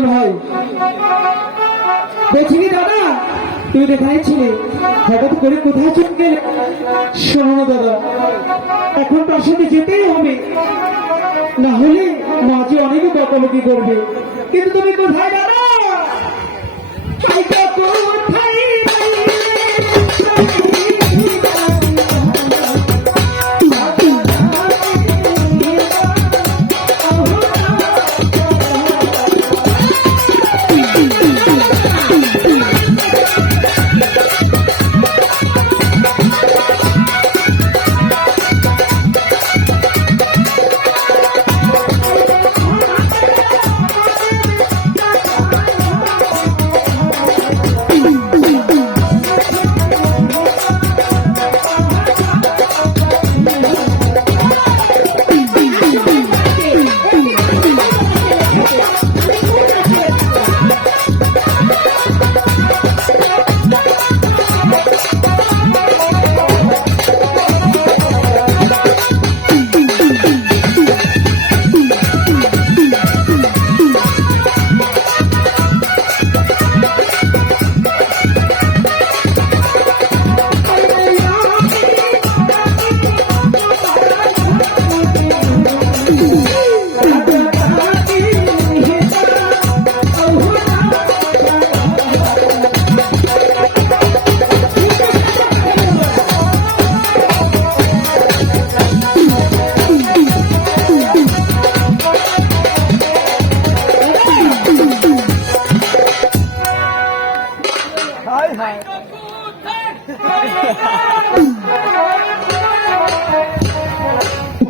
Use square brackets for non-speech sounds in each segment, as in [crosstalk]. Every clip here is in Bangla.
দুলাল হয়? দেখিনি দাদা? তুমি দেখাই ছিলে। হঠাৎ করে কোথায় চলে গেলে? শোনো না দাদা, এখন তার সাথে যেতেই হবে। না হলে মাঝে অনেক বকাবকি করবে। কিন্তু তুমি কোথায় দাদা?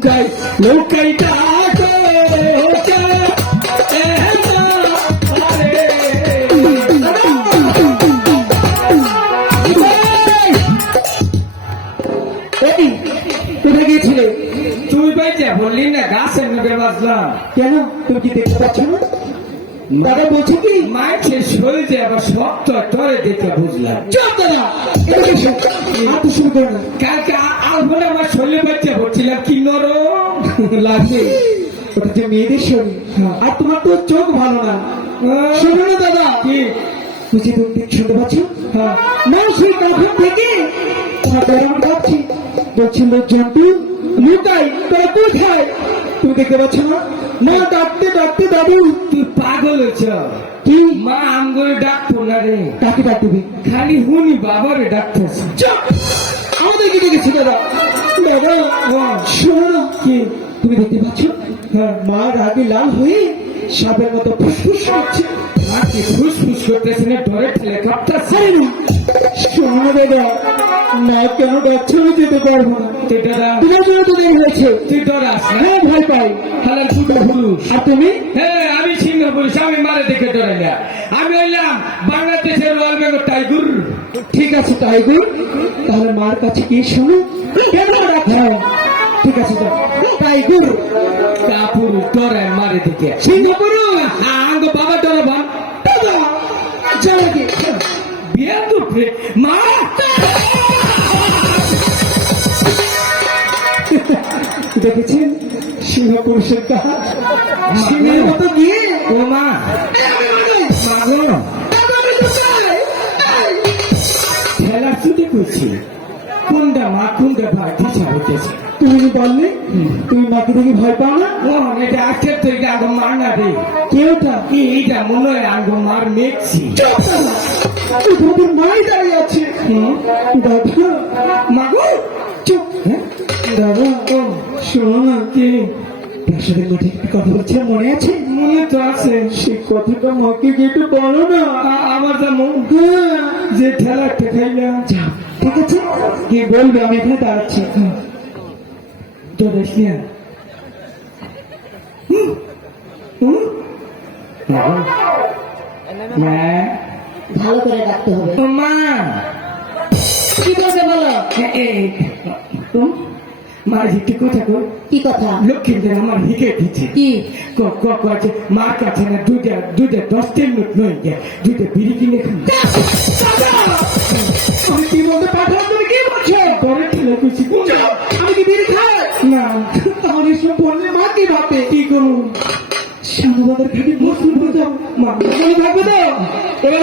লুকাই লুকাই ডাকো কোথায় গিয়েছিলে? তুই বাইতে বললি না গাছের মুখে বাঁচলাম কেন? তুমি কি দেখতে পাচ্ছ না? দাদা বলছি কি? মাইকে শরীরে আবার শক্ত তরে দেখে বুঝলাম। চুপ দাদা এদিকে এসো। শুরু করো কালকে আলফোনে আমার শরীরে বাইতে ভরছিলাম কি নরম? লাগবে। ওটা যে মেয়েদের শরীর। আর তোমার তো চোখ ভালো না। শোনো না দাদা। কি? বুঝি তুমি শুনতে পাচ্ছ হ্যাঁ। না সেই কখন থেকে। গরম ভাবছি বলছি লোক জন্তু লুকাই তোরা কোথায় তুমি দেখতে পাচ্ছ না? না ডাকতে ডাকতে দাদু তুই পাগল হয়েছ? কি? মা আঙ্গুল ডাকতো না রে। কাকে ডাকবি খালি হুনি বাবারে ডাকতেছে। আমাদেরকে দেখেছি দাদা দাদা শোনো না কি তুমি দেখতে পাচ্ছ হ্যাঁ মা রাগে লাল সাপের মতো ফুসফুস করছে কাঁপতেছে শোনো দাদা না কেন আমি যেতে পারব না দাদা তোমার জন্য তো দেরি তুই ডরাস হ্যাঁ ভয় পাই ফুটো পুরুষ আর তুমি হ্যাঁ আমি সিংহ পুলিশ আমি মারে দেখে ডরে আমি হইলাম বাংলাদেশের ঠিক আছে টাইগুর তাহলে মার কাছে গিয়ে শোনো। কেন রাখো? ঠিক আছে যাও। টাইগুর কাপুর ডরে মারে পুরুষ আঙ্গ বাবা ডরে ভান বিয়া তো মা। [laughs] দেখেছেন? সিংহ পুরুষের কাজ সিংহের মতো গিয়ে ও মা। খেলার করছি কোনটা মা কোনটা ভাই? হইতেছে? তুমি কি বললে? তুমি মাকে দেখে ভয় পাও না? এটা আজকের তো এটা আগে মার না রে। কেউটা? কি এইটা মনে হয় আগে মার মেঘছি তোমাদের মাই দাঁড়িয়ে আছে। দাদা মাগো চুপ। হ্যাঁ? দাদা শোনো না কি মাঠে একটি কথা বলছে মনে আছে? মনে তো আছে। সেই কথাটা মাকে গিয়ে একটু বলো না? আমার যা মন। হ্যাঁ। যে ঠেলা ঠেকাইলাম ঠিক আছে? কি বলবে? আমি এখানে দাঁড়াচ্ছি। তো দেখি? হুম? হ্যাঁ। ভালো করে ডাকতে হবে। মা। কি বলবে বলো? মার হিটে কথা কর কি কথা? লক্ষ্মীদের আমার হিকে দিচ্ছে কি? ক ক ক আছে মার কাছে না দুইটা দুইটা দশ তিন মিনিট নয় গে দুইটা বিড়ি কিনে খান আমি কি বলতে পাঠালাম তুমি কি বলছো? করে ঠেলে কুচি আমি কি বিড়ি খাই? না। তাহলে এসব বললে মা কি ভাববে? কি করুন শ্যামবাদের ঘাটে হয়ে যাও মা তো? এবার